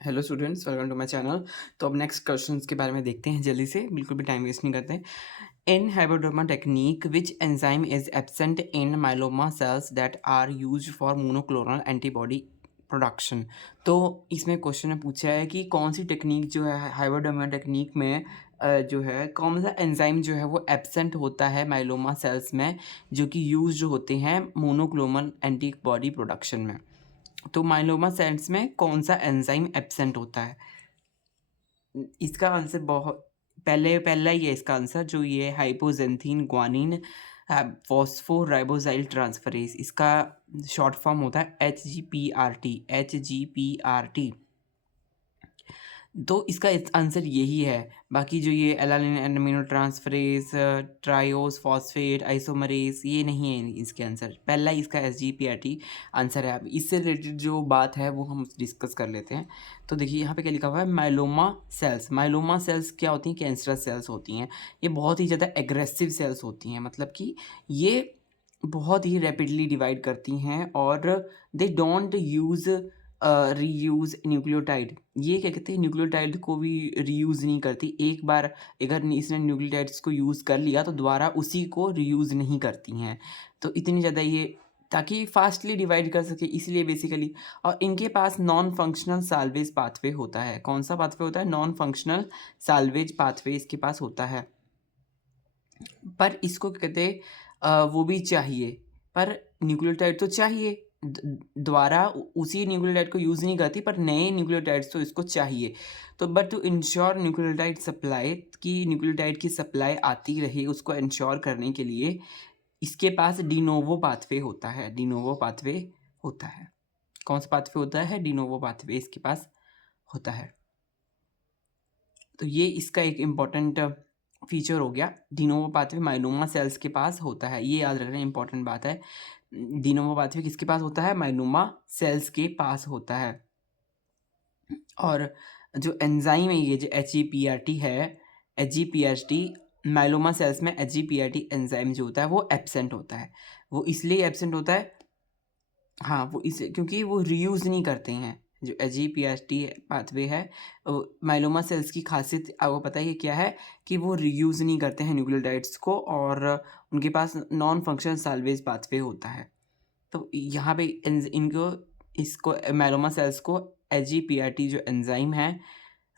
Hello students, welcome to my channel. तो अब next questions के बारे में देखते हैं जल्दी से, बिल्कुल भी टाइम वेस्ट नहीं करते। In hybridoma technique which enzyme is absent in myeloma cells that are used for monoclonal antibody production. तो इसमें क्वेश्चन में पूछा है कि कौन सी टेक्निक जो है हाइब्रिडोमा टेक्निक में जो है कौन सा एंजाइम जो है वो एब्सेंट होता है माइलोमा सेल्स में, जो कि यूज होते हैं मोनोक्लोनल एंटीबॉडी प्रोडक्शन में। तो माइलोमा सेल्स में कौन सा एंजाइम एब्सेंट होता है? इसका आंसर बहुत पहला ही है इसका आंसर, जो ये हाइपोजेंथीन ग्वानिन फॉस्फोराइबोजाइल ट्रांसफरेज, इसका शॉर्ट फॉर्म होता है HGPRT। तो इसका आंसर यही है। बाकी जो ये alanine amino transferase, triose phosphate isomerase, ये नहीं है इसके आंसर। पहला ही इसका SGPRT आंसर है। अब इससे रिलेटेड जो बात है वो हम डिस्कस कर लेते हैं। तो देखिए यहाँ पे क्या लिखा हुआ है, माइलोमा सेल्स। माइलोमा सेल्स क्या होती हैं? कैंसरस सेल्स होती हैं। ये बहुत ही ज़्यादा एग्रेसिव सेल्स होती हैं, मतलब कि ये बहुत ही रैपिडली डिवाइड करती हैं और they don't use reuse nucleotide. ये क्या कहते हैं, न्यूक्लियोटाइड को भी रीयूज़ नहीं करती। एक बार अगर इसने न्यूक्लियोटाइड्स को यूज़ कर लिया तो दोबारा उसी को रीयूज़ नहीं करती हैं। तो इतनी ज़्यादा ये, ताकि फास्टली डिवाइड कर सके इसलिए बेसिकली। और इनके पास नॉन फंक्शनल साल्वेज पाथवे होता है। कौन सा पाथवे होता है? नॉन फंक्शनल साल्वेज पाथवे इसके पास होता है। पर इसको क्या कहते हैं, वो भी चाहिए, पर न्यूक्लियोटाइड तो चाहिए। दोबारा उसी न्यूक्लियोटाइड को यूज़ नहीं करती, पर नए न्यूक्लियोटाइड्स तो इसको चाहिए। तो but to ensure nucleotide supply, की न्यूक्लियोटाइड की सप्लाई आती रहे, उसको इंश्योर करने के लिए इसके पास डिनोवो पाथवे होता है। डिनोवो पाथवे होता है। कौन सा पाथवे होता है? डिनोवो पाथवे इसके पास होता है। तो ये इसका एक इम्पॉर्टेंट फीचर हो गया। डिनोवो पाथवे माइलोमा सेल्स के पास होता है, ये याद रखना इम्पॉर्टेंट बात है। डिनोवो पाथवे किसके पास होता है? माइलोमा सेल्स के पास होता है। और जो एंजाइम है, ये जो HGPRT है, HGPRT माइलोमा सेल्स में HGPRT एंजाइम जो होता है वो एब्सेंट होता है। वो इसलिए एब्सेंट होता है, हाँ, वो इस क्योंकि वो रीयूज़ नहीं करते हैं। जो HGPRT पाथवे है, माइलोमा सेल्स की खासियत आपको पता ही है क्या है, कि वो रीयूज़ नहीं करते हैं न्यूक्लियोटाइड्स को, और उनके पास नॉन फंक्शनल साल्वेज पाथवे होता है। तो यहाँ पे इनको इसको माइलोमा सेल्स को HGPRT जो एंजाइम है,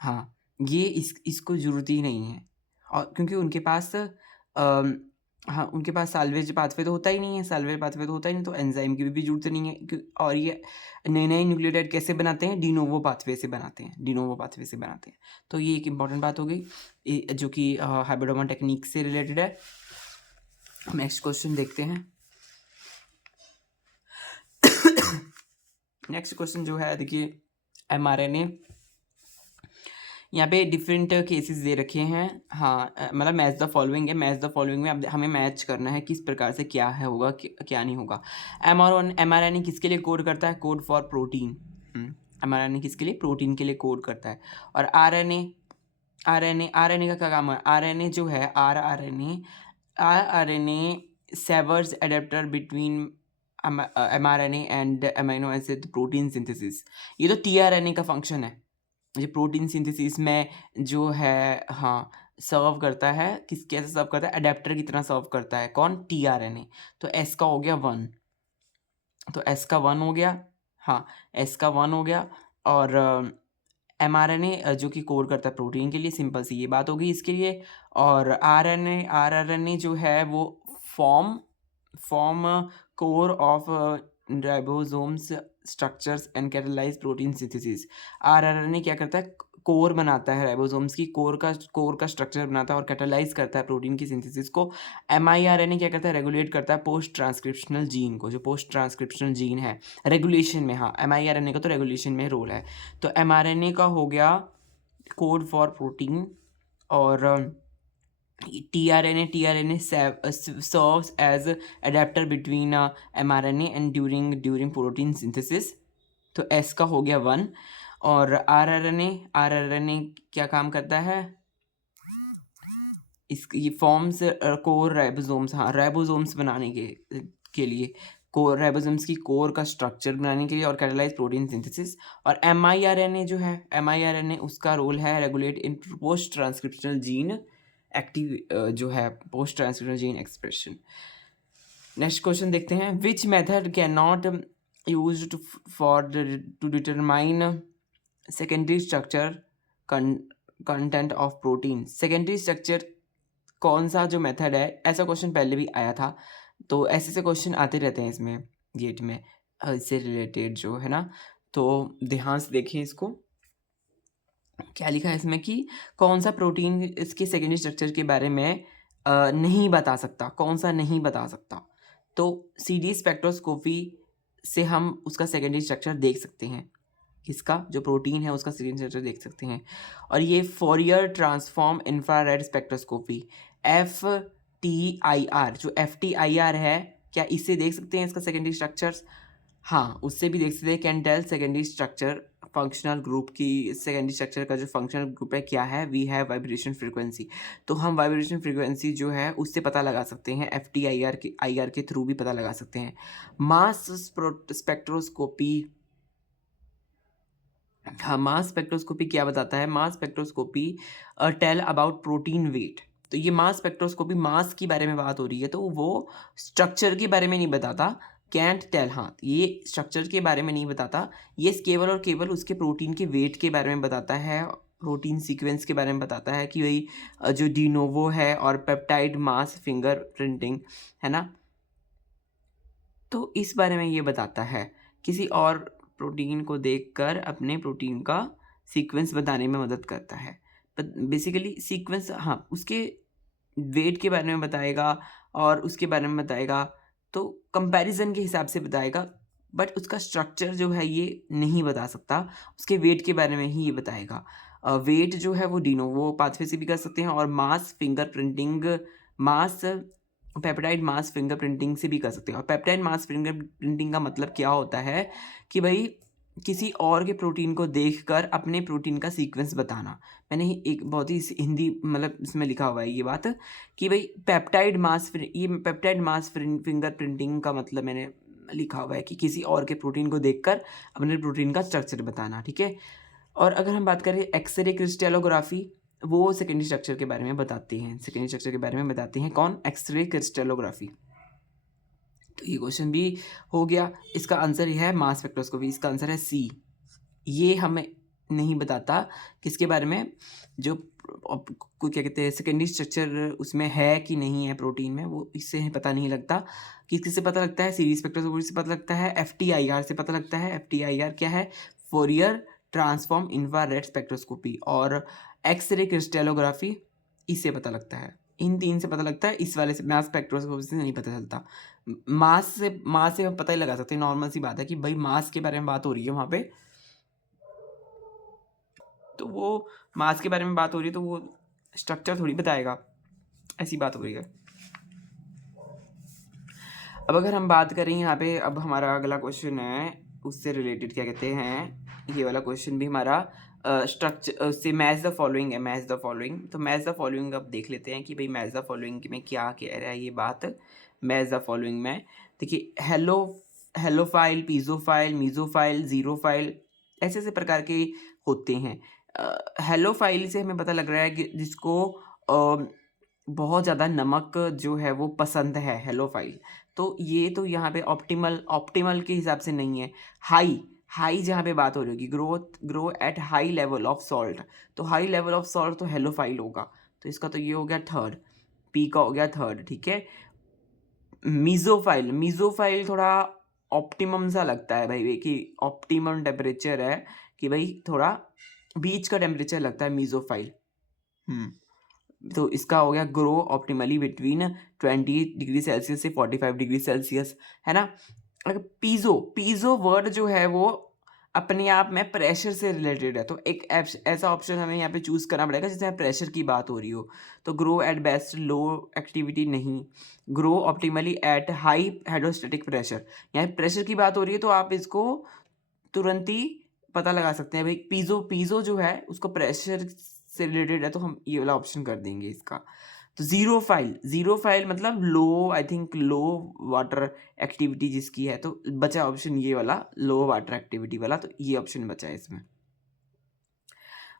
हाँ, ये इसको ज़रूरत ही नहीं है। और क्योंकि उनके पास हाँ, उनके पास साल्वेज पाथवे तो होता ही नहीं है, साल्वेज पाथवे तो होता ही नहीं, तो एंजाइम की भी ज़रूरत नहीं है। और ये नए-नए न्यूक्लियोटाइड कैसे बनाते हैं? डिनोवो पाथवे से बनाते हैं, डिनोवो पाथवे से बनाते हैं। तो ये एक इम्पॉर्टेंट बात हो गई, जो कि हाइब्रिडोमा टेक्निक से रिलेटेड है। नेक्स्ट क्वेश्चन देखते हैं। नेक्स्ट क्वेश्चन जो है, देखिए, mRNA, यहाँ पे डिफरेंट केसेस दे रखे हैं। हाँ, मतलब मैच द फॉलोइंग है। मैच द फॉलोइंग में अब हमें मैच करना है किस प्रकार से क्या है होगा, क्या नहीं होगा। mRNA किसके लिए कोड करता है? Code for protein. mRNA किसके लिए? प्रोटीन के लिए कोड करता है। और RNA का क्या काम है? RNA जो है, RNA serves adaptor between mRNA and amino acid protein synthesis. ये तो tRNA का फंक्शन है। ये प्रोटीन सिंथेसिस में जो है, हाँ, सर्व करता है। कैसे सर्व करता है? अडेप्टर की तरह सर्व करता है। कौन? tRNA। तो S का हो गया 1, तो S का 1 हो गया। हाँ, S का 1 हो गया। और mRNA जो कि कोड करता है प्रोटीन के लिए, सिंपल सी ये बात हो गई इसके लिए। और RNA जो है वो form form core of ribosomes structures and catalyse protein synthesis. RNA क्या करता है? कोर बनाता है, राइबोसोम्स की कोर का स्ट्रक्चर बनाता है और कैटालाइज करता है प्रोटीन की सिंथेसिस को। miRNA क्या करता है? रेगुलेट करता है पोस्ट ट्रांसक्रिप्शनल जीन को, जो पोस्ट ट्रांसक्रिप्शनल जीन है, रेगुलेशन में। हाँ, miRNA का तो रेगुलेशन में रोल है। तो mRNA का हो गया कोड फॉर प्रोटीन। और tRNA serves as adapter between mRNA and during protein synthesis। तो S का हो गया 1। और RNA क्या काम करता है? ये फॉर्म्स कोर राइबोसोम्स, हाँ, राइबोसोम्स बनाने के लिए कोर राइबोसोम्स की कोर का स्ट्रक्चर बनाने के लिए और कैटालाइज प्रोटीन सिंथेसिस। और mRNA जो है mRNA उसका रोल है regulate in post transcriptional gene active जो है post transcriptional gene expression. Next question देखते हैं, which method can not use for to determine secondary structure content of protein. Secondary structure कौन सा जो मेथड है, ऐसा क्वेश्चन पहले भी आया था, तो ऐसे से क्वेश्चन आते रहते हैं इसमें गेट में इससे रिलेटेड जो है ना, तो ध्यान से देखें इसको। क्या लिखा है इसमें कि कौन सा प्रोटीन इसके सेकेंडरी स्ट्रक्चर के बारे में नहीं बता सकता, कौन सा नहीं बता सकता। तो CD स्पेक्ट्रोस्कोपी से हम उसका सेकेंडरी स्ट्रक्चर देख सकते हैं, किसका जो प्रोटीन है उसका सेकेंडरी स्ट्रक्चर देख सकते हैं। और ये Fourier transform infrared spectroscopy FTIR, जो FTIR है, क्या इससे देख सकते हैं इसका सेकेंडरी स्ट्रक्चर्स? हाँ, उससे भी देख सकते हैं। Can tell secondary structure functional group की सेकेंडरी स्ट्रक्चर का जो फंक्शनल ग्रुप है क्या है, वी हैव वाइब्रेशन फ्रीक्वेंसी। तो हम वाइब्रेशन फ्रीक्वेंसी जो है उससे पता लगा सकते हैं, FTIR के थ्रू भी पता लगा सकते हैं। मास स्पेक्ट्रोस्कोपी, हाँ, मास स्पेक्ट्रोस्कोपी क्या बताता है? Mass spectroscopy tell about protein weight. तो ये मास स्पेक्ट्रोस्कोपी मास के बारे में बात हो रही है, तो वो स्ट्रक्चर के बारे में नहीं बताता। कैंट टेल, हाँ, ये स्ट्रक्चर के बारे में नहीं बताता, ये केवल और केवल उसके प्रोटीन के वेट के बारे में बताता है, प्रोटीन सीक्वेंस के बारे में बताता है कि भाई जो डिनोवो है और पेप्टाइड मास फिंगर प्रिंटिंग है ना, तो इस बारे में ये बताता है। किसी और प्रोटीन को देखकर अपने प्रोटीन का सीक्वेंस बताने में मदद करता है। बेसिकली सीक्वेंस, हाँ, उसके वेट के बारे में बताएगा और उसके बारे में बताएगा, तो कंपैरिजन के हिसाब से बताएगा, बट उसका स्ट्रक्चर जो है ये नहीं बता सकता, उसके वेट के बारे में ही ये बताएगा। वेट जो है वो डिनोवो पाथवे से भी कर सकते हैं और मास फिंगरप्रिंटिंग, मास पेप्टाइड मास फिंगरप्रिंटिंग से भी कर सकते हैं। और पेप्टाइड मास फिंगरप्रिंटिंग का मतलब क्या होता है कि भाई किसी और के प्रोटीन को देखकर अपने प्रोटीन का सीक्वेंस बताना। मैंने एक बहुत ही हिंदी मतलब इसमें लिखा हुआ है ये बात कि भाई पेप्टाइड मास फिंगरप्रिंटिंग का मतलब मैंने लिखा हुआ है कि किसी और के प्रोटीन को देखकर अपने प्रोटीन का स्ट्रक्चर बताना, ठीक है। और अगर हम बात करें एक्सरे क्रिस्टलोग्राफी, वो सेकेंडरी स्ट्रक्चर के बारे में बताती हैं, सेकेंडरी स्ट्रक्चर के बारे में बताती हैं कौन? X ray crystallography. तो ये क्वेश्चन भी हो गया। इसका आंसर ये है मास स्पेक्ट्रोस्कोपी, इसका आंसर है C। ये हमें नहीं बताता किसके बारे में, जो कोई क्या कहते हैं सेकेंडरी स्ट्रक्चर उसमें है कि नहीं है प्रोटीन में, वो इससे पता नहीं लगता। किससे पता लगता है? CD स्पेक्ट्रोस्कोपी से पता लगता है, FTIR से पता लगता है। FTIR क्या है? Fourier transform infrared spectroscopy. और एक्सरे क्रिस्टलोग्राफी, इससे पता लगता है। इन तीन से पता लगता है, इस वाले से मास स्पेक्ट्रोस्कोपी से नहीं पता चलता। मास से हम पता ही लगा सकते हैं, नॉर्मल सी बात है कि भाई मास के बारे में बात हो रही है वहाँ पे, तो वो मास के बारे में बात हो रही है तो वो स्ट्रक्चर थोड़ी बताएगा, ऐसी बात हो रही है। अब अगर हम बात करें यहाँ पे, अब हमारा अगला क्वेश्चन है उससे रिलेटेड, क्या कहते हैं, ये वाला क्वेश्चन भी हमारा स्ट्रक्चर से मैच द फॉलोइंग है, मैच द फॉलोइंग। तो मैच द फॉलोइंग अब देख लेते हैं कि भाई मैच द फॉलोइंग में क्या कह रहा है ये बात। मैच द फॉलोइंग में देखिए, हेलोफाइल, पीजोफाइल, मीजोफाइल, जीरोफाइल, ऐसे ऐसे प्रकार के होते हैं। हेलोफाइल से हमें पता लग रहा है कि जिसको बहुत ज़्यादा नमक जो है वो पसंद है, हेलोफाइल। तो ये तो यहाँ पे ऑप्टिमल के हिसाब से नहीं है। हाई जहाँ पे बात हो रही होगी, grow at high level of salt, तो हाई लेवल ऑफ सॉल्ट तो हेलोफाइल होगा। तो इसका तो ये हो गया थर्ड, पी का हो गया थर्ड, ठीक है। मीजोफाइल थोड़ा ऑप्टिमम सा लगता है भाई, कि ऑप्टिमम टेम्परेचर है कि भाई थोड़ा बीच का टेम्परेचर लगता है मीजोफाइल। तो इसका हो गया grow optimally between 20 degree Celsius से 45 डिग्री सेल्सियस, है ना। अगर पीजो वर्ड जो है वो अपने आप में प्रेशर से रिलेटेड है, तो एक ऐसा ऑप्शन हमें यहाँ पे चूज करना पड़ेगा जिसमें प्रेशर की बात हो रही हो। तो grow at best low activity नहीं, grow optimally at high hydrostatic pressure, यहाँ प्रेशर की बात हो रही है, तो आप इसको तुरंत ही पता लगा सकते हैं भाई पीजो जो है उसको प्रेशर से रिलेटेड है, तो हम ये वाला ऑप्शन कर देंगे इसका। तो ज़ीरो फाइल मतलब low, I think low water activity जिसकी है, तो बचा ऑप्शन ये वाला लो वाटर एक्टिविटी वाला, तो ये ऑप्शन बचा है इसमें।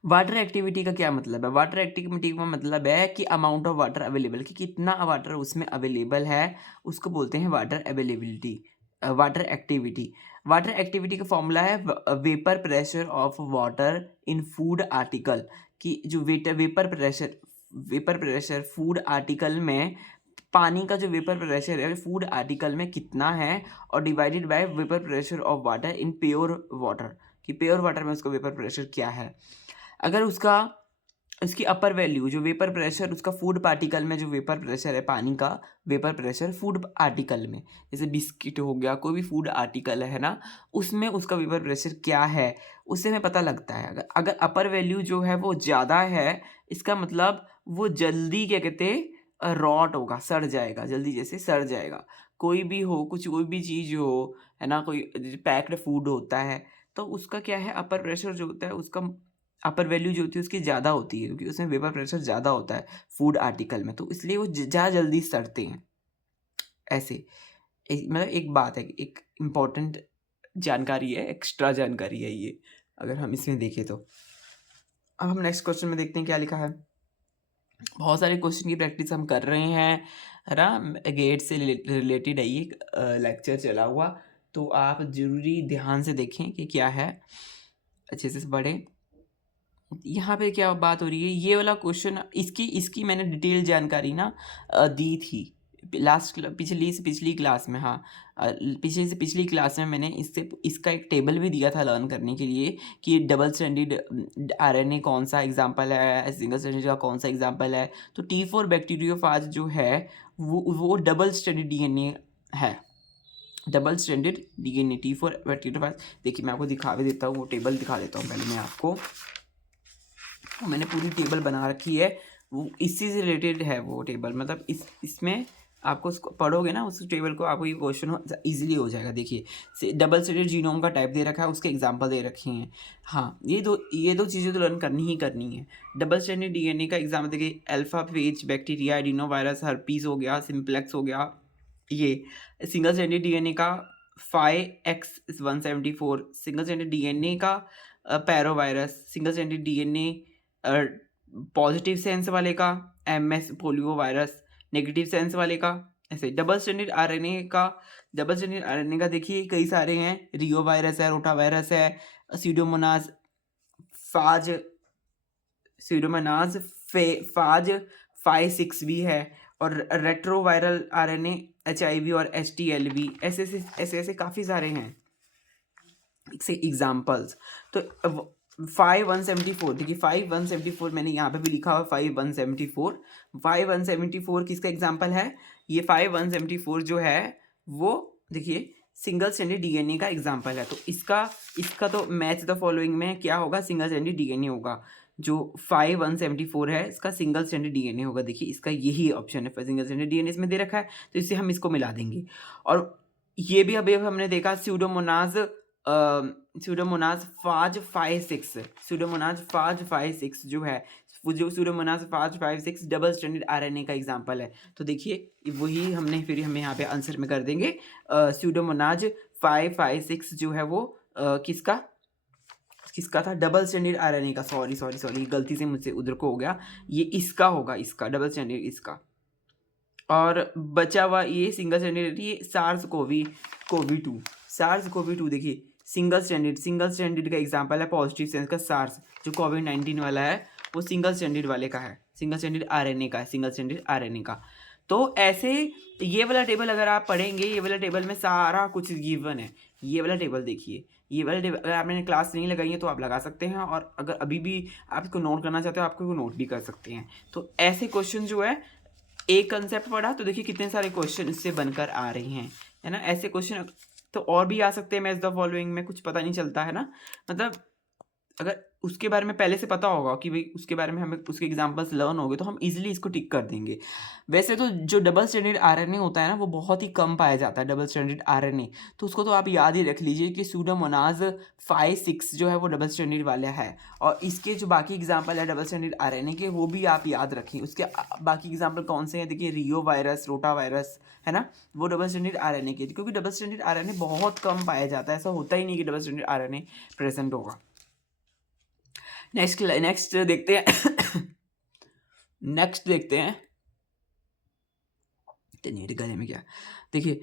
वाटर एक्टिविटी का क्या मतलब है? वाटर एक्टिविटी का मतलब है कि अमाउंट ऑफ वाटर अवेलेबल, कि कितना वाटर उसमें अवेलेबल है, उसको बोलते हैं water availability, water activity. Water activity का फॉर्मूला है vapour pressure of water in food article, कि जो वेपर प्रेशर फूड आर्टिकल में, पानी का जो वेपर प्रेशर है फूड आर्टिकल में कितना है, और divided by vapour pressure of water in pure water, कि प्योर वाटर में उसका वेपर प्रेशर क्या है। अगर उसकी अपर वैल्यू जो वेपर प्रेशर उसका फूड पार्टिकल में, जो वेपर प्रेशर है पानी का वेपर प्रेशर फूड आर्टिकल में, जैसे बिस्किट हो गया, कोई भी फूड आर्टिकल है ना, उसमें उसका वेपर प्रेशर क्या है, उससे हमें पता लगता है। अगर अगर अपर वैल्यू जो है वो ज़्यादा है, इसका मतलब वो जल्दी क्या कहते हैं, रॉट होगा, सड़ जाएगा, जल्दी जैसे सड़ जाएगा। कोई भी हो, कुछ कोई भी चीज़ हो, है ना, कोई पैक्ड फूड होता है, तो उसका क्या है, अपर प्रेशर जो होता है उसका अपर वैल्यू जो होती है उसकी ज़्यादा होती है, क्योंकि उसमें वेपर प्रेशर ज़्यादा होता है फूड आर्टिकल में, तो इसलिए वो ज़्यादा जल्दी सड़ते हैं। ऐसे मतलब एक बात है, एक इम्पॉर्टेंट जानकारी है, एक्स्ट्रा जानकारी है ये, अगर हम इसमें देखें तो। अब हम नेक्स्ट क्वेश्चन में देखते हैं क्या लिखा है। बहुत सारे क्वेश्चन की प्रैक्टिस हम कर रहे हैं, है ना, गेट से रिलेटेड है ये लेक्चर चला हुआ, तो आप ज़रूरी ध्यान से देखें कि क्या है, अच्छे से पढ़ें। यहाँ पे क्या बात हो रही है, ये वाला क्वेश्चन, इसकी इसकी मैंने डिटेल जानकारी ना दी थी पिछली से पिछली क्लास में। हाँ, पिछली से पिछली क्लास में मैंने इसका एक टेबल भी दिया था लर्न करने के लिए, कि डबल स्ट्रैंडेड आरएनए कौन सा एग्जांपल है, सिंगल स्ट्रैंडेड का कौन सा एग्जांपल है। तो T4 बैक्टीरियोफाज जो है वो डबल स्ट्रैंडेड डीएनए है, double stranded DNA T4 bacteriophage. देखिए मैं आपको दिखा भी देता हूँ, वो टेबल दिखा देता हूँ पहले मैं आपको। मैंने पूरी टेबल बना रखी है, वो इसी से रिलेटेड है वो टेबल, मतलब इसमें आपको उसको पढ़ोगे ना, उस टेबल को, आपको ये क्वेश्चन इजीली हो जाएगा। देखिए डबल स्ट्रैंडेड जीनोम का टाइप दे रखा है, उसके एग्जांपल दे रखे हैं। हाँ, ये दो चीज़ें तो लर्न करनी ही करनी है। डबल स्ट्रैंडेड डीएनए का एग्जाम्पल देखिए, alpha phase bacteria, adeno virus, herpes हो गया, सिंप्लेक्स हो गया। ये सिंगल स्ट्रैंडेड डीएनए का 5X174, सिंगल स्ट्रैंडेड डीएनए का parvovirus, single stranded DNA positive sense वाले का MS polio virus, negative sense वाले का। ऐसे डबल स्ट्रैंडेड आरएनए का देखिए कई सारे हैं, रियो वायरस है, रोटा वायरस है, स्यूडोमोनाज फाज स्यूडोमोनाज फाज 5-6 भी है, और रेट्रोवायरल आरएनए HIV और HTLV, ऐसे काफ़ी सारे हैं से एग्जाम्पल्स। तो 5174 देखिए, 5174 मैंने यहाँ पे भी लिखा हुआ 5174 किसका एग्जाम्पल है, ये 5174 जो है वो देखिए सिंगल स्ट्रैंडेड डीएनए का एग्जाम्पल है। तो इसका तो मैच द फॉलोइंग में क्या होगा, सिंगल स्ट्रैंडेड डीएनए होगा। जो 5174 है इसका सिंगल स्ट्रैंडेड डीएनए होगा। देखिए इसका यही ऑप्शन है, सिंगल स्ट्रैंडेड डीएनए इसमें दे रखा है, तो इससे हम इसको मिला देंगे। और ये भी अभी हमने देखा स्यूडोमोनाज फाज 5-6 जो है, वो जो स्यूडोमोनाज फाज 5-6 डबल स्ट्रैंडेड आरएनए का एग्जांपल है। तो देखिए वही फिर हम यहाँ पे आंसर में कर देंगे, स्यूडोमोनाज 5-6 जो है वो किसका था, डबल स्टैंडर्ड आरएनए का। सॉरी गलती से मुझसे उधर को हो गया, ये इसका होगा, इसका डबल स्टैंडर्ड इसका। और बचा हुआ ये सिंगल स्टैंडर्ड, ये SARS-CoV-2 देखिए सिंगल स्टैंडर्ड का एग्जांपल है, पॉजिटिव सेंस का सार्स, जो कोविड-19 वाला है वो सिंगल स्टैंडर्ड वाले का है, सिंगल स्टैंडर्ड आरएनए का है, सिंगल स्टैंडर्ड आरएनए का। तो ऐसे ये वाला टेबल अगर आप पढ़ेंगे, ये वाला टेबल में सारा कुछ गिवन है। ये वाला टेबल देखिए, ये वाला टेबल अगर आपने क्लास नहीं लगाई है तो आप लगा सकते हैं, और अगर अभी भी आप इसको नोट करना चाहते हो आप इसको नोट भी कर सकते हैं। तो ऐसे क्वेश्चन जो है, एक कंसेप्ट पढ़ा तो देखिए कितने सारे क्वेश्चन इससे बनकर आ रहे हैं, है ना। ऐसे क्वेश्चन तो और भी आ सकते हैं मैच द फॉलोइंग में, कुछ पता नहीं चलता है ना, मतलब अगर उसके बारे में पहले से पता होगा कि भाई उसके बारे में हमें उसके एग्जांपल्स लर्न हो गए तो हम इजीली इसको टिक कर देंगे। वैसे तो जो डबल स्ट्रैंडेड आरएनए होता है ना वो बहुत ही कम पाया जाता है डबल स्ट्रैंडेड आरएनए, तो उसको तो आप याद ही रख लीजिए कि सूडोमोनाज 5-6 जो है वो डबल स्ट्रैंडेड वाला है। और इसके जो बाकी एग्जाम्पल है डबल स्ट्रैंडेड आरएनए के वो भी आप याद रखें। उसके बाकी एग्जाम्पल कौन से हैं, देखिए रियो वायरस, रोटा वायरस, है ना, वो डबल स्ट्रैंडेड आरएनए के, क्योंकि डबल स्ट्रैंडेड आरएनए बहुत कम पाया जाता है, ऐसा होता ही नहीं कि डबल स्ट्रैंडेड आरएनए प्रेजेंट होगा। नेक्स्ट देखते हैं नेक्स्ट देखते हैं नीट गले में क्या, देखिए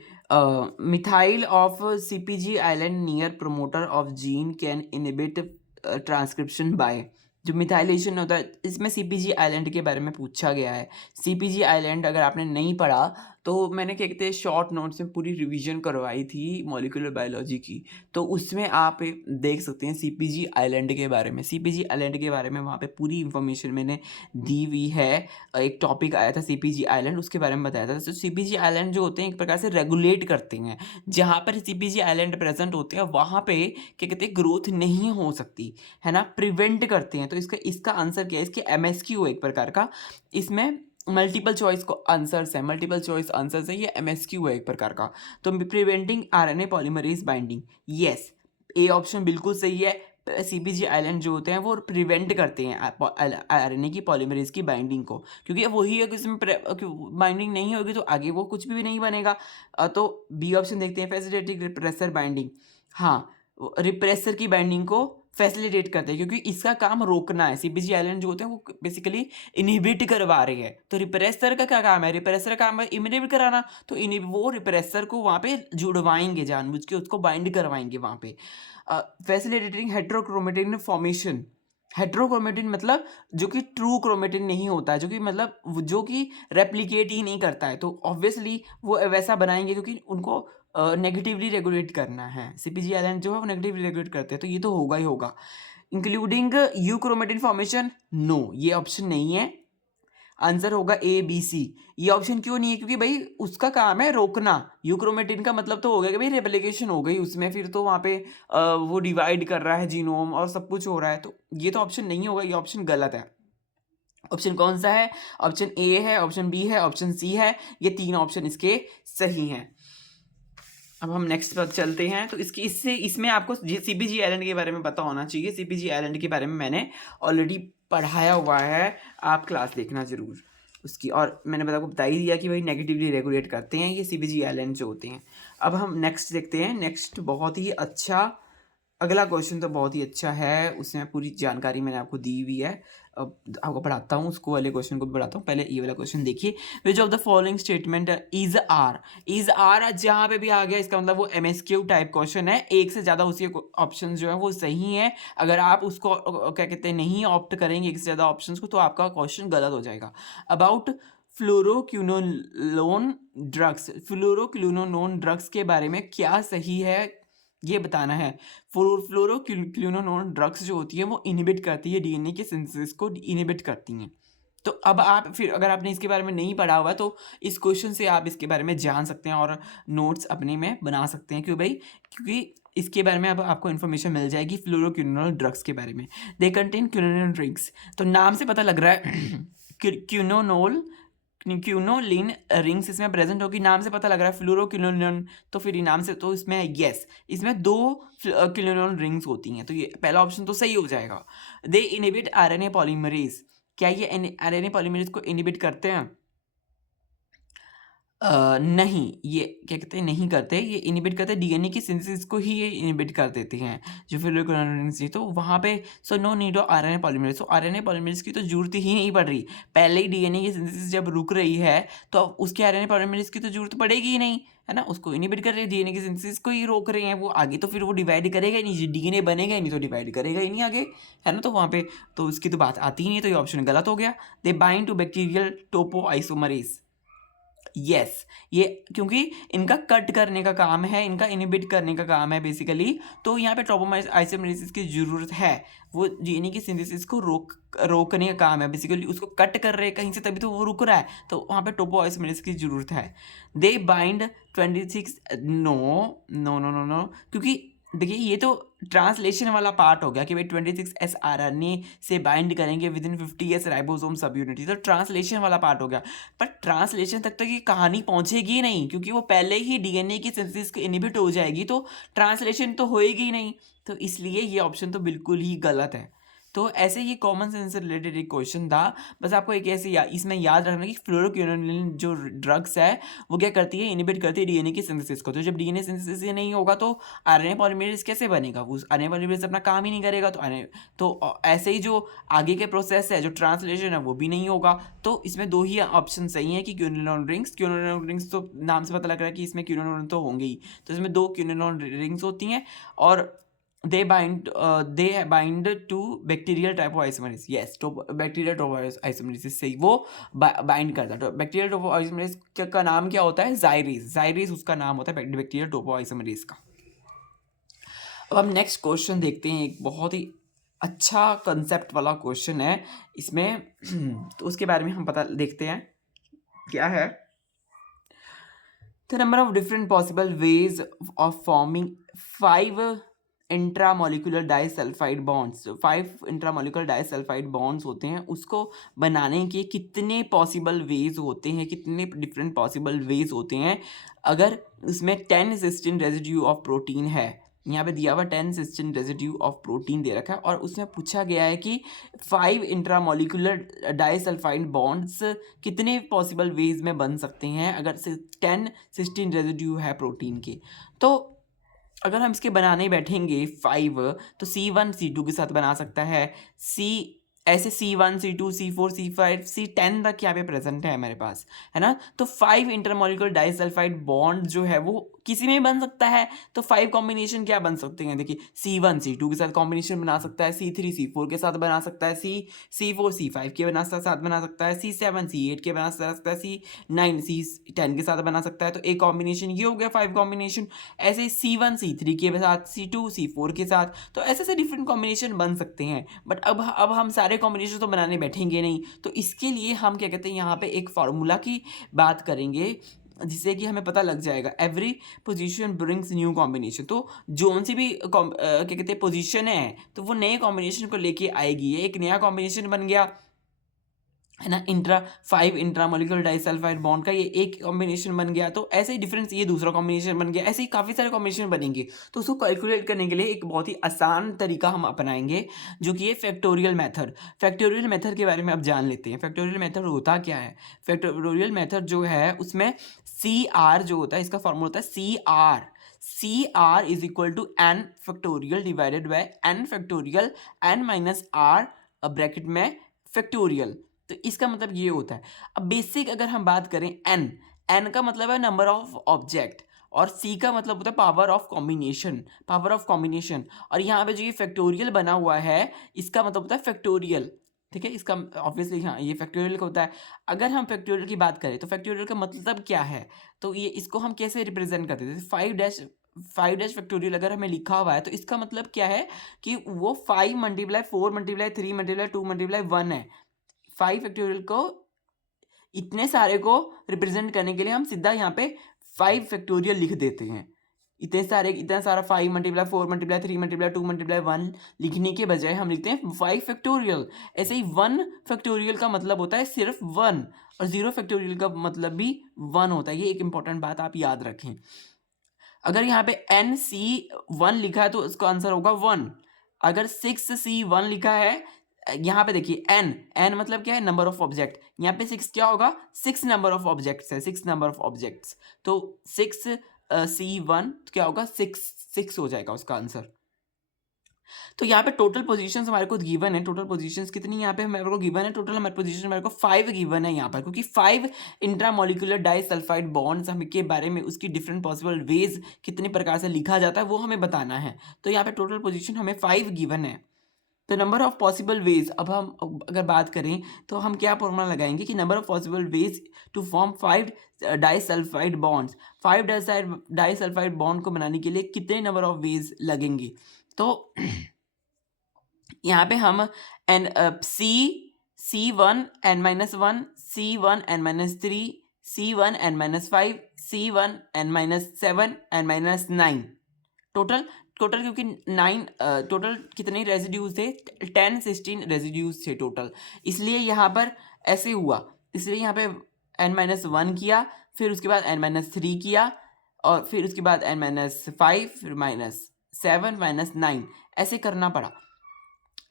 methyl of सीपीजी island near promoter of gene can inhibit transcription by, जो मिथाइलेशन होता है इसमें सीपीजी आइलैंड के बारे में पूछा गया है। सीपीजी आइलैंड अगर आपने नहीं पढ़ा तो मैंने क्या कहते हैं शॉर्ट नोट्स में पूरी रिवीजन करवाई थी मॉलिक्यूलर बायोलॉजी की, तो उसमें आप देख सकते हैं सीपीजी आइलैंड के बारे में। सीपीजी आइलैंड के बारे में वहाँ पे पूरी इन्फॉर्मेशन मैंने दी हुई है। एक टॉपिक आया था सीपीजी आइलैंड, उसके बारे में बताया था। तो सीपीजी आइलैंड जो होते हैं एक प्रकार से रेगुलेट करते हैं, जहाँ पर सीपीजी आइलैंड प्रेजेंट होते हैं वहाँ पे क्या कहते हैं ग्रोथ नहीं हो सकती, है ना, प्रिवेंट करते हैं। तो इसका इसका आंसर क्या है, इसके एमएसक्यू एक प्रकार का, इसमें मल्टीपल चॉइस को आंसर्स है, मल्टीपल चॉइस आंसर्स है, ये एमएसक्यू है एक प्रकार का। तो preventing RNA polymerase binding, yes, A option बिल्कुल सही है। सीपीजी आइलैंड जो होते हैं वो प्रिवेंट करते हैं आरएनए की पॉलीमरेज की बाइंडिंग को, क्योंकि वही है कि इसमें बाइंडिंग नहीं होगी तो आगे वो कुछ भी नहीं बनेगा। तो बी ऑप्शन देखते हैं, फैसिलिटेटिंग रिप्रेसर बाइंडिंग, हाँ, रिप्रेसर की बाइंडिंग को फैसिलिटेट करते हैं, क्योंकि इसका काम रोकना है। सीपीजी आइलैंड जो होते हैं वो बेसिकली इनहिबिट करवा रहे हैं। तो रिप्रेसर का क्या काम है, रिप्रेसर का काम है इनहिबिट कराना, तो वो रिप्रेसर को वहाँ पे जुड़वाएंगे, जानबूझ के उसको बाइंड करवाएंगे वहाँ पे। फैसिलिटेटिंग हेट्रोक्रोमेटिन फॉर्मेशन, हेट्रोक्रोमेटिन मतलब जो कि ट्रू क्रोमेटिन नहीं होता है, जो कि मतलब जो कि रेप्लिकेट ही नहीं करता है, तो ऑब्वियसली वो वैसा बनाएंगे क्योंकि उनको नेगेटिवली रेगुलेट करना है। सीपीजी आइलैंड जो है वो नेगेटिवली रेगुलेट करते हैं, तो ये तो होगा ही होगा। इंक्लूडिंग यूक्रोमेटिन फॉर्मेशन, नो, ये ऑप्शन नहीं है। आंसर होगा ए बी सी। ये ऑप्शन क्यों नहीं है, क्योंकि भाई उसका काम है रोकना। यूक्रोमेटिन का मतलब तो हो गया कि भाई रेप्लिकेशन हो गई उसमें, फिर तो वहाँ पे वो डिवाइड कर रहा है जीनोम और सब कुछ हो रहा है, तो ये तो ऑप्शन नहीं होगा, ये ऑप्शन गलत है। ऑप्शन कौन सा है, ऑप्शन ए है, ऑप्शन बी है, ऑप्शन सी है, ये तीन ऑप्शन इसके सही हैं। अब हम नेक्स्ट पर चलते हैं। तो इसमें आपको सीपीजी आइलैंड के बारे में पता होना चाहिए। सीपीजी आइलैंड के बारे में मैंने ऑलरेडी पढ़ाया हुआ है, आप क्लास देखना जरूर उसकी। और मैंने आपको बता ही दिया कि भाई नेगेटिवली रेगुलेट करते हैं ये सीपीजी आइलैंड जो होते हैं। अब हम नेक्स्ट देखते हैं। नेक्स्ट बहुत ही अच्छा, अगला क्वेश्चन तो बहुत ही अच्छा है, उसमें पूरी जानकारी मैंने आपको दी हुई है। अब आपको पढ़ाता हूँ, उसको वाले क्वेश्चन को भी पढ़ाता हूँ। पहले ये वाला क्वेश्चन देखिए, which of the following statement is are जहाँ पे भी आ गया इसका मतलब वो एमएसक्यू टाइप क्वेश्चन है। एक से ज़्यादा उसके ऑप्शन जो है वो सही है। अगर आप उसको क्या कहते हैं नहीं ऑप्ट करेंगे एक से ज़्यादा ऑप्शन को, तो आपका क्वेश्चन गलत हो जाएगा। About fluoroquinolone drugs, fluoroquinolone drugs के बारे में क्या सही है ये बताना है। फ्लोरोक्विनोलोन ड्रग्स जो होती है वो इनहिबिट करती है डीएनए के सिंथेसिस को, इनहिबिट करती हैं। तो अब आप फिर अगर आपने इसके बारे में नहीं पढ़ा हुआ तो इस क्वेश्चन से आप इसके बारे में जान सकते हैं और नोट्स अपने में बना सकते हैं। क्यों भाई, क्योंकि इसके बारे में अब आपको इन्फॉर्मेशन मिल जाएगी फ्लोरोक्विनोलोन ड्रग्स के बारे में। दे कंटेन क्विनोलिन रिंग्स, तो नाम से पता लग रहा है क्यूनोलिन रिंग्स इसमें प्रेजेंट होगी, नाम से पता लग रहा है फ्लोरोक्विनोलिन, तो फिर नाम से तो इसमें यस, इसमें 2 क्विनोलिन रिंग्स होती हैं, तो ये पहला ऑप्शन तो सही हो जाएगा। दे इनहिबिट आरएनए पॉलीमरेज, क्या ये आरएनए पॉलीमरेज को इनहिबिट करते हैं? नहीं, ये क्या कहते हैं नहीं करते, ये इनहिबिट करते हैं डीएनए की सिंथेसिस को ही, ये इनहिबिट कर देते हैं जो फ्लोरोक्विनोलिन, तो वहाँ पे so no need of RNA polymerase, तो आरएनए पॉलीमरेज की तो जरूरत ही नहीं पड़ रही। पहले ही डीएनए की सिंथेसिस जब रुक रही है तो उसके आरएनए पॉलीमरेज की तो जरूरत पड़ेगी ही नहीं, है ना, उसको इनहिबिट कर रहे हैं, डीएनए की सिंथेसिस को ही रोक रहे हैं वो, आगे तो फिर वो डिवाइड करेगा ही नहीं, डीएनए बनेगा ही नहीं तो डिवाइड करेगा ही नहीं आगे, है ना, तो वहाँ पे तो उसकी तो बात आती ही नहीं, तो ये ऑप्शन गलत हो गया। They bind to bacterial topoisomerase, yes, ये क्योंकि इनका कट करने का काम है, इनका इनहिबिट करने का काम है बेसिकली, तो यहाँ पे ट्रोपोमाइस आइसोमरेसिस की जरूरत है, वो डीएनए की सिंथेसिस को रोकने का काम है बेसिकली, उसको कट कर रहे हैं कहीं से तभी तो वो रुक रहा है, तो वहाँ पे टोपो आइसोमरेसिस की जरूरत है। They bind 26, no no no no no, क्योंकि देखिए ये तो ट्रांसलेशन वाला पार्ट हो गया कि भाई 26S आरएनए से बाइंड करेंगे विद इन 50S राइबोसोम सब यूनिट, तो ट्रांसलेशन वाला पार्ट हो गया। पर ट्रांसलेशन तक तो ये कहानी पहुंचेगी ही नहीं, क्योंकि वो पहले ही डीएनए की सिंथेसिस को इनहिबिट हो जाएगी, तो ट्रांसलेशन तो होएगी ही नहीं। तो इसलिए ये ऑप्शन तो बिल्कुल ही गलत है। तो ऐसे ही कॉमन सेंस से रिलेटेड एक क्वेश्चन था, बस आपको एक ऐसे इसमें याद रखना कि फ्लोरोक्विनोलिन जो ड्रग्स है वो क्या करती है, इनहिबिट करती है डीएनए की सिंथेसिस को। तो जब डीएनए सिंथेसिस ही नहीं होगा तो आरएनए पॉलीमरेज कैसे बनेगा, उस आरएनए पॉलीमरेज अपना काम ही नहीं करेगा। तो ऐसे ही जो आगे के प्रोसेस है, जो ट्रांसलेशन है, वो भी नहीं होगा। तो इसमें दो ही ऑप्शन सही है कि क्विनोलोन रिंग्स तो नाम से पता लग रहा है कि इसमें क्विनोलोन तो होंगे ही, तो इसमें दो क्विनोलोन रिंग्स होती हैं और they bind to bacterial topoisomerase, yes, to bacterial topoisomerase से वो बाइंड करता है। तो बैक्टीरियल टोपोइसोमरेज का नाम क्या होता है, जाइरेज उसका नाम होता है बैक्टीरियल टोपोइसोमरेज का। अब हम नेक्स्ट क्वेश्चन देखते हैं, एक बहुत ही अच्छा कंसेप्ट वाला क्वेश्चन है इसमें तो उसके बारे में हम पता देखते हैं क्या है। The number of different possible ways of forming 5 intramolecular disulphide bonds, 5 intramolecular disulphide bonds होते हैं, उसको बनाने के कितने पॉसिबल वेज होते हैं, कितने डिफरेंट पॉसिबल वेज होते हैं। अगर उसमें 10 सिस्टीन रेजिड्यू ऑफ प्रोटीन है, यहाँ पे दिया हुआ 10 सिस्टीन रेजिड्यू ऑफ प्रोटीन दे रखा है और उसमें पूछा गया है कि 5 इंट्रामोलिकुलर डाइसल्फाइड बॉन्ड्स कितने पॉसिबल वेज में बन सकते हैं अगर 10 सिस्टीन रेजिड्यू है प्रोटीन के। तो अगर हम इसके बनाने बैठेंगे 5, तो C1 C2 के साथ बना सकता है, ऐसे C1 C2 C4 C5 C10 तक यहाँ पे प्रेजेंट है हमारे पास, है ना। तो 5 इंटरमोलिकुलर डाइसल्फाइड बॉन्ड जो है वो किसी में बन सकता है। तो 5 कॉम्बिनेशन क्या बन सकते हैं, देखिए C1 C2 के साथ कॉम्बिनेशन बना सकता है, C3 C4 के साथ बना सकता है, C4 C5 के साथ बना सकता है, C7 C8 के बना सकता है, C9 C10 के साथ बना सकता है। तो एक कॉम्बिनेशन ये हो गया 5 कॉम्बिनेशन। ऐसे C1 C3 के साथ, C2 C4 के साथ, तो ऐसे ऐसे डिफरेंट कॉम्बिनेशन बन सकते हैं। बट अब हम सारे कॉम्बिनेशन तो बनाने बैठेंगे नहीं, तो इसके लिए हम क्या कहते हैं यहाँ पे एक फार्मूला की बात करेंगे जिससे कि हमें पता लग जाएगा every position brings new combination. तो जोन सी भी क्या कहते हैं पोजीशन है, तो वो नए कॉम्बिनेशन को लेके आएगी। ये एक नया कॉम्बिनेशन बन गया, है ना, 5 इंट्रामोलिकुलर डाइसल्फाइड बॉन्ड का ये एक कॉम्बिनेशन बन गया। तो ऐसे ही डिफरेंस ये दूसरा कॉम्बिनेशन बन गया, ऐसे ही काफ़ी सारे कॉम्बिनेशन बनेंगे। तो उसको कैलकुलेट करने के लिए एक बहुत ही आसान तरीका हम अपनाएंगे, जो कि ये फैक्टोरियल मेथड। फैक्टोरियल मेथड के बारे में अब जान लेते हैं। फैक्टोरियल मेथड होता क्या है। फैक्टोरियल मेथड जो है उसमें CR जो होता है, इसका फॉर्मूला होता है CR is equal to n factorial divided by n factorial n minus r bracket में फैक्टोरियल। तो इसका मतलब ये होता है। अब बेसिक अगर हम बात करें n का मतलब है नंबर ऑफ ऑब्जेक्ट और c का मतलब होता है पावर ऑफ कॉम्बिनेशन। और यहाँ पे जो ये फैक्टोरियल बना हुआ है इसका मतलब होता है फैक्टोरियल, ठीक है। इसका ऑब्वियसली हाँ ये फैक्टोरियल का होता है। अगर हम फैक्टोरियल की बात करें तो फैक्टोरियल का मतलब क्या है, तो ये इसको हम कैसे रिप्रेजेंट करते हैं। 5 डैश फैक्टोरियल अगर हमें लिखा हुआ है तो इसका मतलब क्या है कि वो 5 × 4 × 3 × 2 × 1 है। 5 फैक्टोरियल को इतने सारे को रिप्रेजेंट करने के लिए हम सीधा यहाँ पे 5 फैक्टोरियल लिख देते हैं। इतना सारा 5 × 4 × 3 × 2 × 1 लिखने के बजाय हम लिखते हैं 5 फैक्टोरियल। ऐसे ही 1 फैक्टोरियल का मतलब होता है सिर्फ 1 और 0 फैक्टोरियल का मतलब भी 1 होता है। ये एक इंपॉर्टेंट बात आप याद रखें। अगर यहाँ पे NC1 लिखा है तो इसका आंसर होगा 1। अगर 6C1 लिखा है, यहाँ पे देखिए n मतलब क्या है, नंबर ऑफ ऑब्जेक्ट। यहाँ पे 6 क्या होगा, 6 नंबर ऑफ ऑब्जेक्ट्स है, 6 नंबर ऑफ ऑब्जेक्ट्स। तो 6C1 क्या होगा, 6 हो जाएगा उसका आंसर। तो यहाँ पे टोटल पोजीशंस हमारे को गिवन है। टोटल पोजीशंस कितनी यहाँ पे हमारे को गिवन है, टोटल हमारे पोजीशन हमारे को 5 गिवन है यहाँ पर, क्योंकि 5 इंट्रामोलिकुलर डाइसल्फाइड बॉन्ड्स हम के बारे में उसकी डिफरेंट पॉसिबल वेज कितने प्रकार से लिखा जाता है वो हमें बताना है। तो यहाँ पे टोटल पोजीशन हमें 5 गिवन है। तो नंबर ऑफ पॉसिबल वेज, अब हम अगर बात करें तो हम क्या फॉर्मूला लगाएंगे कि number of possible ways to form 5 disulphide bonds. 5 disulphide bond को बनाने के लिए कितने नंबर ऑफ वेज लगेंगे। तो यहाँ पे हम C1 n-1, C1 n-3, C1 n-5, C1 n-7 n-9 total total क्योंकि 9 टोटल कितने रेजिड्यूज थे, 10 16 रेजिड्यूज थे टोटल, इसलिए यहाँ पर ऐसे हुआ। इसलिए यहाँ पे n-1 किया, फिर उसके बाद n-3 किया, और फिर उसके बाद n-5, फिर -7 -9 ऐसे करना पड़ा।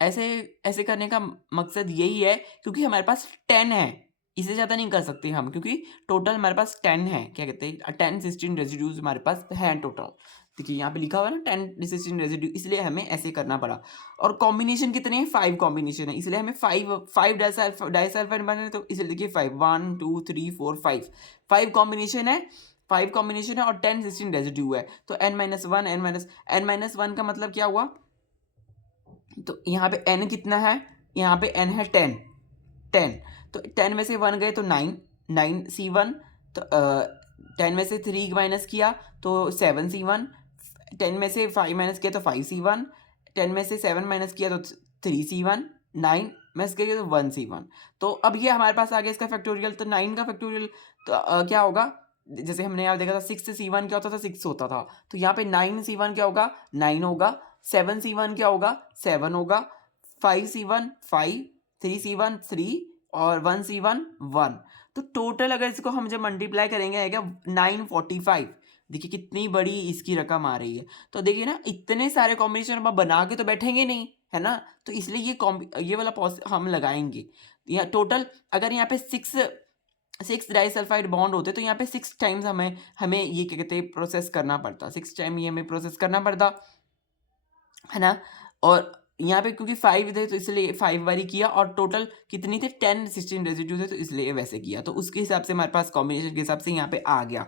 ऐसे ऐसे करने का मकसद यही है क्योंकि हमारे पास 10 है, इससे ज़्यादा नहीं कर सकते हम, क्योंकि टोटल हमारे पास 10 है, क्या कहते हैं 10 16 रेजिड्यूज हमारे पास हैं टोटल। देखिए यहाँ पे लिखा हुआ है ना 10 16 रेजिड्यू, इसलिए हमें ऐसे करना पड़ा। और कॉम्बिनेशन कितने हैं, 5 कॉम्बिनेशन है, इसलिए हमें 5 डाइसल्फाइड बने हैं, तो इसलिए देखिए 5 1 2 3 4 5 कॉम्बिनेशन है, 5 कॉम्बिनेशन है और 10 16 रेजिड्यू है। तो n-1 का मतलब क्या हुआ, तो यहाँ पे n कितना है, यहाँ पे n है 10, तो 10 में से 1 गए तो 9 C1, तो 10 में से 3 माइनस किया तो 7C1, 10 में से 5 माइनस किया तो 5C1, 10 में से 7 माइनस किया तो 3C1, 9 माइनस किया तो 1C1। तो अब ये हमारे पास आ गया इसका फैक्टोरियल, तो 9 का फैक्टोरियल तो क्या होगा, जैसे हमने यहाँ देखा था 6C1 क्या होता था, 6 होता था, तो यहाँ पे 9C1 क्या होगा, 9 होगा, 7C1 क्या होगा, 7 होगा, 5C1 5, 3C1 3 और 1C1 1। तो टोटल अगर इसको हम जब मल्टीप्लाई करेंगे आएगा 945। देखिए कितनी बड़ी इसकी रकम आ रही है। तो देखिए ना, इतने सारे कॉम्बिनेशन हम बना के तो बैठेंगे नहीं, है ना, तो इसलिए ये वाला हम लगाएंगे। या टोटल अगर यहाँ पे 6 डाइसल्फाइड बॉन्ड होते तो यहाँ पे 6 टाइम्स हमें ये क्या कहते हैं प्रोसेस करना पड़ता, 6 टाइम ये हमें प्रोसेस करना पड़ता, है ना। और यहाँ पे क्योंकि 5 थे तो इसलिए 5 बारी किया, और टोटल कितनी थे 10 16 रेजिड्यू थे, तो इसलिए वैसे किया, तो उसके हिसाब से हमारे पास कॉम्बिनेशन के हिसाब से यहाँ पे आ गया।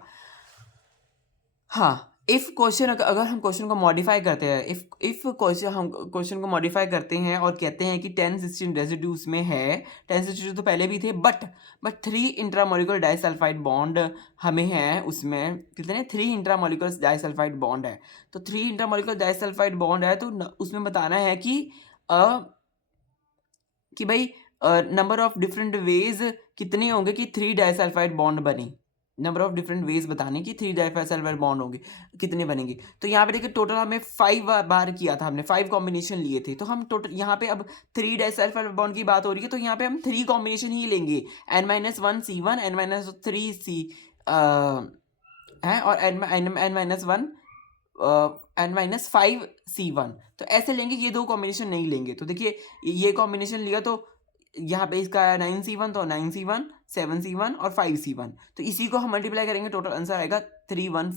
हाँ, इफ क्वेश्चन अगर हम क्वेश्चन को मॉडिफाई करते हैं, इफ क्वेश्चन को मॉडिफाई करते हैं और कहते हैं कि 10 16 रेजिड्यूज में है, 10 16 तो पहले भी थे, बट 3 इंट्रामोलिकुलर डाइसल्फाइड बॉन्ड हमें है, उसमें कितने 3 इंट्रामोलिकुलर डाइसल्फाइड बॉन्ड है, तो 3 इंट्रामोलिकुलर डाइसल्फाइड बॉन्ड है, तो उसमें बताना है कि भाई नंबर ऑफ डिफरेंट वेज कितने होंगे कि 3 डाइसल्फाइड बॉन्ड बने, नंबर ऑफ डिफरेंट वेज बताने की 3 डाइसल्फाइड बॉन्ड होंगे कितने बनेंगे। तो यहाँ पे देखिए टोटल हमें 5 बार किया था, हमने 5 कॉम्बिनेशन लिए थे, तो हम टोटल यहाँ पे अब 3 डाइसल्फाइड बॉन्ड की बात हो रही है, तो यहाँ पे हम 3 कॉम्बिनेशन ही लेंगे, n-1 C1, n-3 C है, और n-5 C1, तो ऐसे लेंगे, ये 2 कॉम्बिनेशन नहीं लेंगे। तो देखिए ये कॉम्बिनेशन लिया तो यहाँ पे इसका आया 9C1, तो 9C1 7C1 और 5C1, तो इसी को हम मल्टीप्लाई करेंगे, टोटल आंसर आएगा 3 1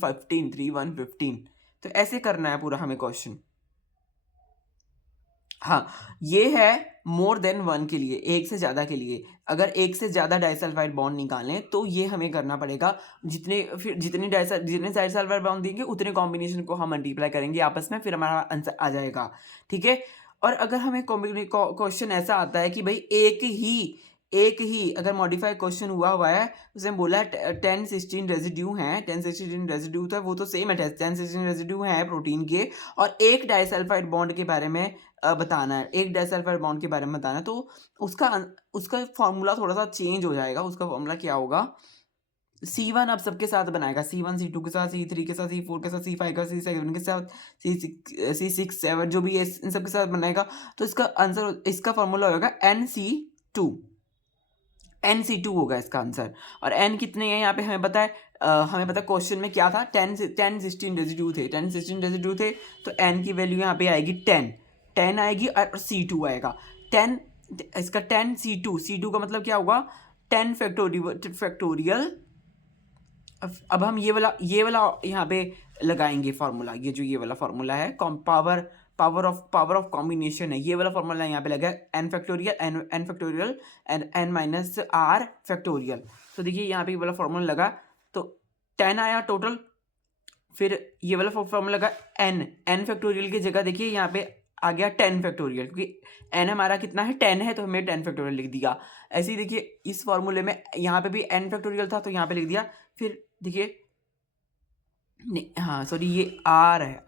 15। तो ऐसे करना है पूरा हमें क्वेश्चन। हाँ, ये है मोर देन 1 के लिए, एक से ज़्यादा के लिए। अगर एक से ज़्यादा डाइसल्फाइड बॉन्ड निकालें तो ये हमें करना पड़ेगा, जितने डाइसल्फाइड बॉन्ड देंगे उतने कॉम्बिनेशन को हम मल्टीप्लाई करेंगे आपस में, फिर हमारा आंसर आ जाएगा, ठीक है। और अगर हमें क्वेश्चन ऐसा आता है कि भाई एक ही अगर मॉडिफाइड क्वेश्चन हुआ है, उसमें बोला है 10 16 रेजिड्यू हैं, 10 16 रेजिड्यू था, वो तो सेम है, 10 16 रेजिड्यू हैं प्रोटीन के, और एक डाइसल्फाइड बॉन्ड के बारे में बताना है, एक डाइसल्फाइड बॉन्ड के बारे में बताना है, तो उसका फॉर्मूला थोड़ा सा चेंज हो जाएगा। उसका फॉर्मूला क्या होगा, C1 अब सबके साथ बनाएगा, C1 C2 के साथ, C3 के साथ, C4 के साथ, C5 के साथ, C7 के साथ, C6 7 जो भी है इन सबके साथ बनाएगा, तो इसका फॉर्मूला होगा NC2 होगा इसका आंसर। और n कितने हैं यहाँ पे हमें पता है, हमें पता है क्वेश्चन में क्या था, 10 16 रेजिड्यू थे, 10 16 रेजिड्यू थे, तो n की वैल्यू यहाँ पे आएगी 10 आएगी, और C2 आएगा 10, इसका 10 C2 का मतलब क्या होगा 10 फैक्टोरियल। अब हम ये वाला यहाँ पे लगाएंगे फार्मूला, ये वाला फार्मूला है पावर ऑफ कॉम्बिनेशन है, ये वाला फॉर्मूला यहाँ पे लगा है n factorial n minus r factorial. तो देखिए यहाँ पे ये वाला फॉर्मूला लगा, तो 10 आया टोटल, फिर ये वाला फॉर्मूला लगा n फैक्टोरियल की जगह देखिए यहाँ पे आ गया 10 फैक्टोरियल, क्योंकि n हमारा कितना है 10 है, तो हमें 10 फैक्टोरियल लिख दिया। ऐसे ही देखिए इस फॉर्मूले में यहाँ पे भी n फैक्टोरियल था, तो यहाँ पे लिख दिया। फिर देखिए नहीं, हाँ सॉरी, ये r है,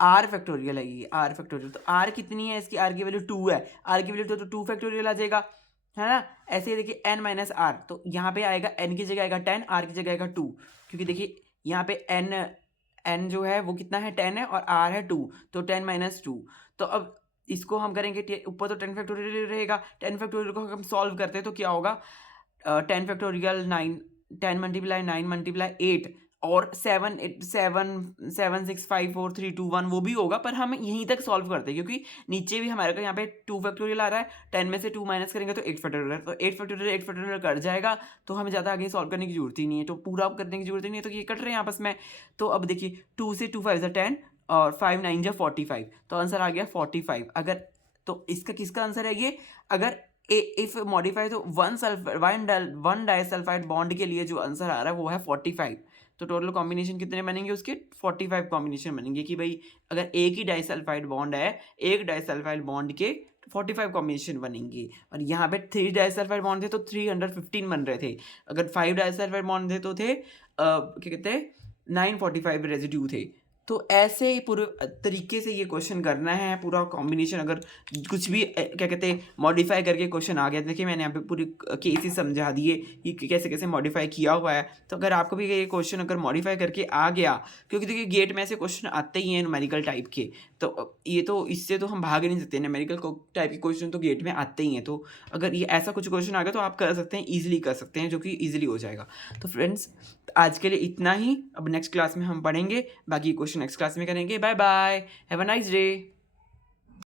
r फैक्टोरियल है, ये r फैक्टोरियल, तो r कितनी है, इसकी r की वैल्यू 2 है, r की वैल्यू तो 2 फैक्टोरियल आ जाएगा, है ना। ऐसे ही देखिए n माइनस आर, तो यहाँ पे आएगा n की जगह आएगा 10, r की जगह आएगा 2, क्योंकि देखिए यहाँ पे n एन जो है वो कितना है 10 है और आर है 2, तो 10 माइनस 2। तो अब इसको हम करेंगे ऊपर तो 10 फैक्टोरियल रहेगा, 10 फैक्टोरियल को हम सॉल्व करते हैं तो क्या होगा 10 फैक्टोरियल 9, 10 मल्टीप्लाई 9 मल्टीप्लाई 8 और 7 7 7 6 5 4 3 2 1 वो भी होगा, पर हम यहीं तक सॉल्व करते हैं क्योंकि नीचे भी हमारे को यहाँ पे 2 फैक्टोरियल आ रहा है, 10 में से 2 माइनस करेंगे तो 8 फैक्टोरियल, तो 8 फैक्टोरियल कट जाएगा, तो हमें ज़्यादा आगे सॉल्व करने की जरूरत ही नहीं है, तो पूरा करने की जरूरत ही नहीं है, तो ये कट रहे हैं आपस में। तो अब देखिए 2 से 2 5 10 और 5 9 जा 45, तो आंसर आ गया 45। अगर तो इसका किसका आंसर है ये, अगर इफ मॉडिफाई तो वन डाइसल्फाइड बॉन्ड के लिए जो आंसर आ रहा है वो है 45। तो टोटल कॉम्बिनेशन कितने बनेंगे उसके, 45 कॉम्बिनेशन बनेंगे कि भाई अगर एक ही डाइसल्फाइड बॉन्ड है, एक डाइसल्फाइड बॉन्ड के 45 कॉम्बिनेशन बनेंगे, और यहाँ पे 3 डाइसल्फाइड बॉन्ड थे तो 315 बन रहे थे, अगर 5 डाइसल्फाइड बॉन्ड थे तो थे क्या कहते हैं 945 रेजिड्यू थे। तो ऐसे ही पूरे तरीके से ये क्वेश्चन करना है, पूरा कॉम्बिनेशन अगर कुछ भी क्या कहते हैं मॉडिफाई करके क्वेश्चन आ गया, देखिए मैंने यहाँ पे पूरी केसेस समझा दिए कि कैसे कैसे मॉडिफाई किया हुआ है। तो अगर आपको भी ये क्वेश्चन अगर मॉडिफाई करके आ गया, क्योंकि देखिए गेट में ऐसे क्वेश्चन आते ही हैं न्यूमेरिकल टाइप के, तो ये तो इससे तो हम भाग ही नहीं सकते, न्यूमेरिकल टाइप के क्वेश्चन तो गेट में आते ही हैं, तो अगर ये ऐसा कुछ क्वेश्चन आ गया तो आप कर सकते हैं, ईजिली कर सकते हैं, जो कि ईजिली हो जाएगा। तो फ्रेंड्स आज के लिए इतना ही, अब नेक्स्ट क्लास में हम पढ़ेंगे, बाकी क्वेश्चन नेक्स्ट क्लास में करेंगे। Bye bye, have a nice day.